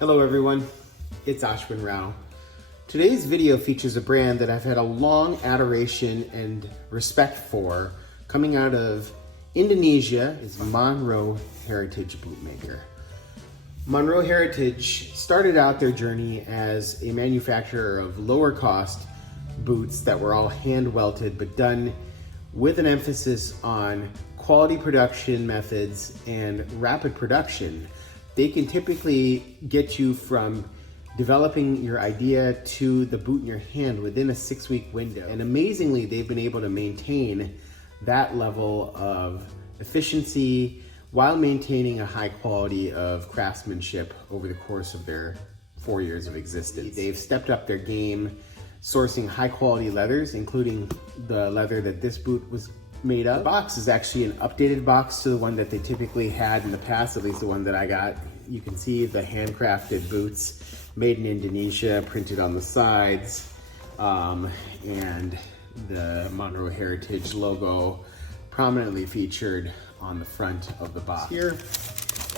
Hello everyone, it's Ashwin Rao. Today's video features a brand that I've had a long adoration and respect for coming out of Indonesia. Is Monroe Heritage bootmaker. Monroe Heritage started out their journey as a manufacturer of lower cost boots that were all hand welted but done with an emphasis on quality production methods and rapid production. They can typically get you from developing your idea to the boot in your hand within a 6-week window. And amazingly, they've been able to maintain that level of efficiency while maintaining a high quality of craftsmanship over the course of their 4 years of existence. They've stepped up their game, sourcing high quality leathers, including the leather that this boot was made of. The box is actually an updated box to the one that they typically had in the past, at least the one that I got. You can see the handcrafted boots made in Indonesia, printed on the sides, and the Monroe Heritage logo prominently featured on the front of the box. Here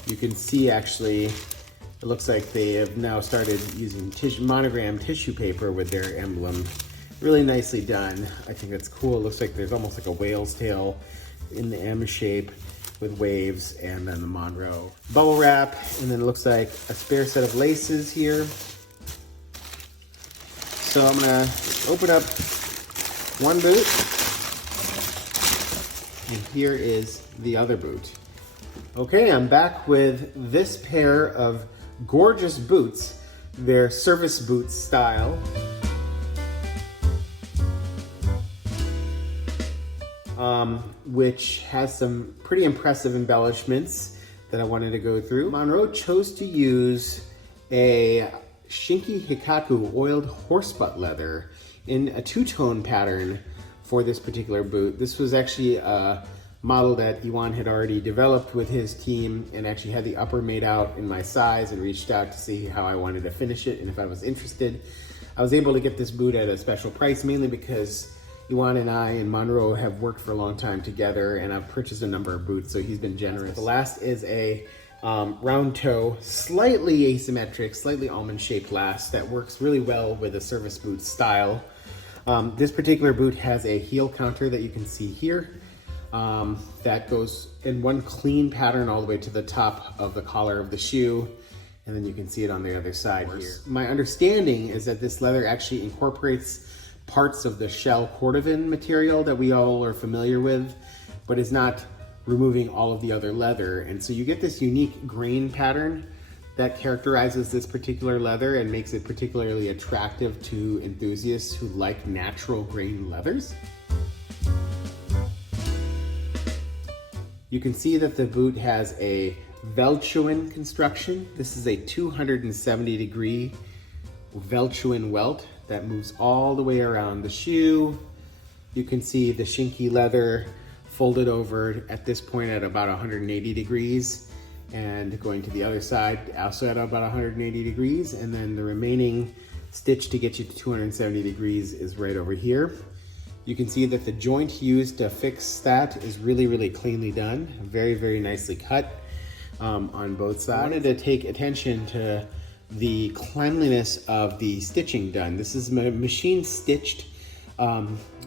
you can see actually, it looks like they have now started using monogram tissue paper with their emblem. Really nicely done. I think that's cool. It looks like there's almost like a whale's tail in the M shape with waves, and then the Monroe bubble wrap, and then it looks like a spare set of laces here. So I'm gonna open up one boot, and here is the other boot. Okay, I'm back with this pair of gorgeous boots. They're service boot style. Which has some pretty impressive embellishments that I wanted to go through. Monroe chose to use a Shinki Hikaku oiled horsebutt leather in a two-tone pattern for this particular boot. This was actually a model that Iwan had already developed with his team, and actually had the upper made out in my size, and reached out to see how I wanted to finish it and if I was interested. I was able to get this boot at a special price, mainly because Iwan and I and Monroe have worked for a long time together, and I've purchased a number of boots, so he's been generous. The last is a round toe, slightly asymmetric, slightly almond shaped last that works really well with a service boot style. This particular boot has a heel counter that you can see here that goes in one clean pattern all the way to the top of the collar of the shoe, and then you can see it on the other side here. My understanding is that this leather actually incorporates parts of the shell cordovan material that we all are familiar with, but is not removing all of the other leather. And so you get this unique grain pattern that characterizes this particular leather and makes it particularly attractive to enthusiasts who like natural grain leathers. You can see that the boot has a Velchoen construction. This is a 270-degree Velchoen welt that moves all the way around the shoe. You can see the Shinki leather folded over at this point at about 180 degrees, and going to the other side also at about 180 degrees, and then the remaining stitch to get you to 270 degrees is right over here. You can see that the joint used to fix that is really, really cleanly done. Very, very nicely cut on both sides. I wanted to take attention to the cleanliness of the stitching done. This is machine stitched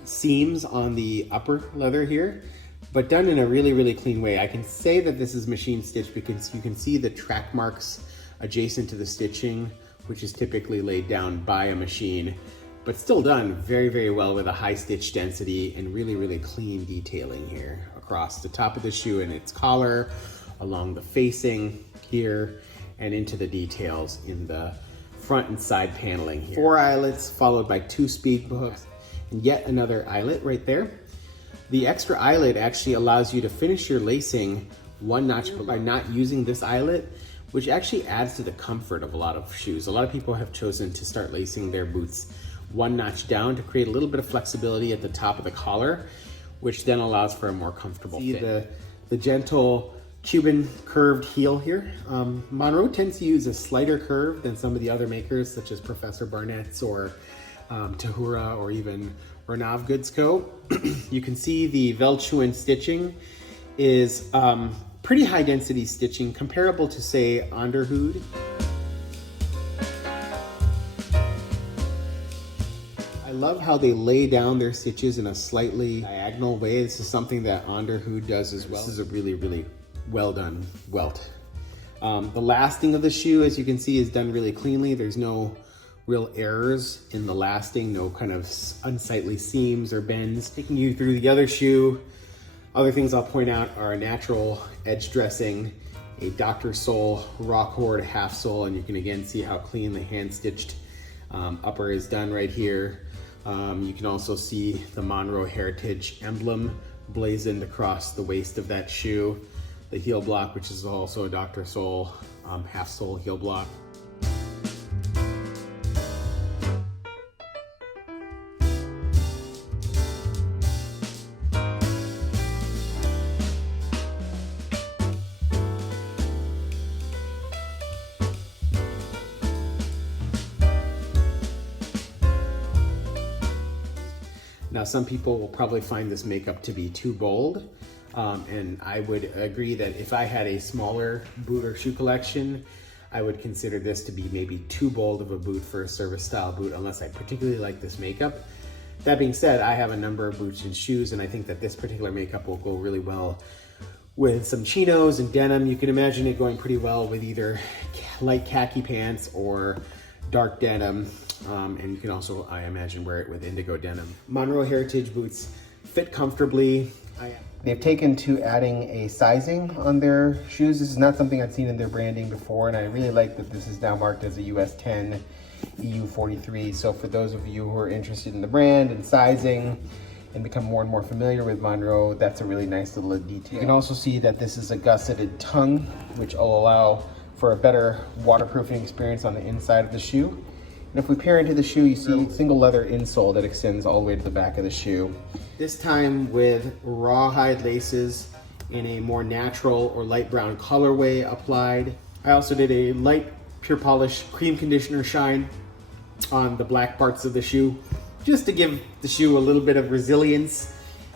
seams on the upper leather here, but done in a really, really clean way. I can say that this is machine stitched because you can see the track marks adjacent to the stitching, which is typically laid down by a machine, but still done very, very well with a high stitch density and really, really clean detailing here across the top of the shoe and its collar, along the facing here, and into the details in the front and side paneling here. 4 eyelets followed by 2 speed hooks, and yet another eyelet right there. The extra eyelet actually allows you to finish your lacing one notch by not using this eyelet, which actually adds to the comfort of a lot of shoes. A lot of people have chosen to start lacing their boots one notch down to create a little bit of flexibility at the top of the collar, which then allows for a more comfortable fit. The gentle Cuban curved heel here. Monroe tends to use a slighter curve than some of the other makers, such as Professor Barnett's or Tahura, or even Renav Goods Co. You can see the Velchoen stitching is pretty high density stitching, comparable to say Underhood. love how they lay down their stitches in a slightly diagonal way. This is something that Underhood does as well. This is a really, really well done welt. The lasting of the shoe, as you can see, is done really cleanly. There's no real errors in the lasting, no kind of unsightly seams or bends. Taking you through the other shoe, other things I'll point out are a natural edge dressing, a Dr. Sole Rockcord half sole, and you can again see how clean the hand stitched upper is done right here. You can also see the Monroe Heritage emblem blazoned across the waist of that shoe. The heel block, which is also a Dr. Sole half sole heel block. Now, some people will probably find this makeup to be too bold, and I would agree that if I had a smaller boot or shoe collection, I would consider this to be maybe too bold of a boot for a service style boot, unless I particularly like this makeup. That being said, I have a number of boots and shoes, and I think that this particular makeup will go really well with some chinos and denim. You can imagine it going pretty well with either light khaki pants or dark denim. And you can also, I imagine, wear it with indigo denim. Monroe Heritage boots fit comfortably. They've taken to adding a sizing on their shoes. This is not something I've seen in their branding before, and I really like that this is now marked as a US 10, EU 43. So for those of you who are interested in the brand and sizing and become more and more familiar with Monroe, that's a really nice little detail. You can also see that this is a gusseted tongue, which will allow for a better waterproofing experience on the inside of the shoe. And if we peer into the shoe, you see a single leather insole that extends all the way to the back of the shoe. This time with rawhide laces in a more natural or light brown colorway applied. I also did a light pure polish cream conditioner shine on the black parts of the shoe, just to give the shoe a little bit of resilience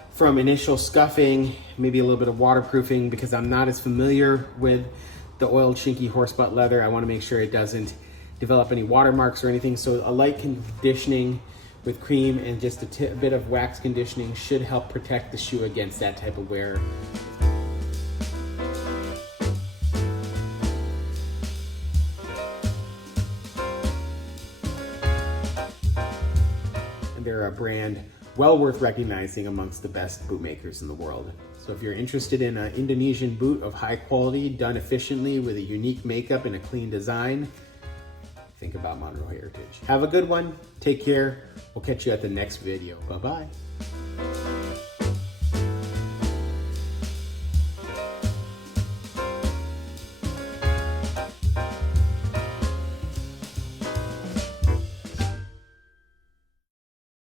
from initial scuffing, maybe a little bit of waterproofing, because I'm not as familiar with the oiled Shinki Horsebutt leather. I want to make sure it doesn't develop any watermarks or anything. So a light conditioning with cream and just a bit of wax conditioning should help protect the shoe against that type of wear. And they're a brand well worth recognizing amongst the best bootmakers in the world. So if you're interested in an Indonesian boot of high quality, done efficiently with a unique makeup and a clean design, think about Monroe Heritage. Have a good one. Take care. We'll catch you at the next video. Bye-bye.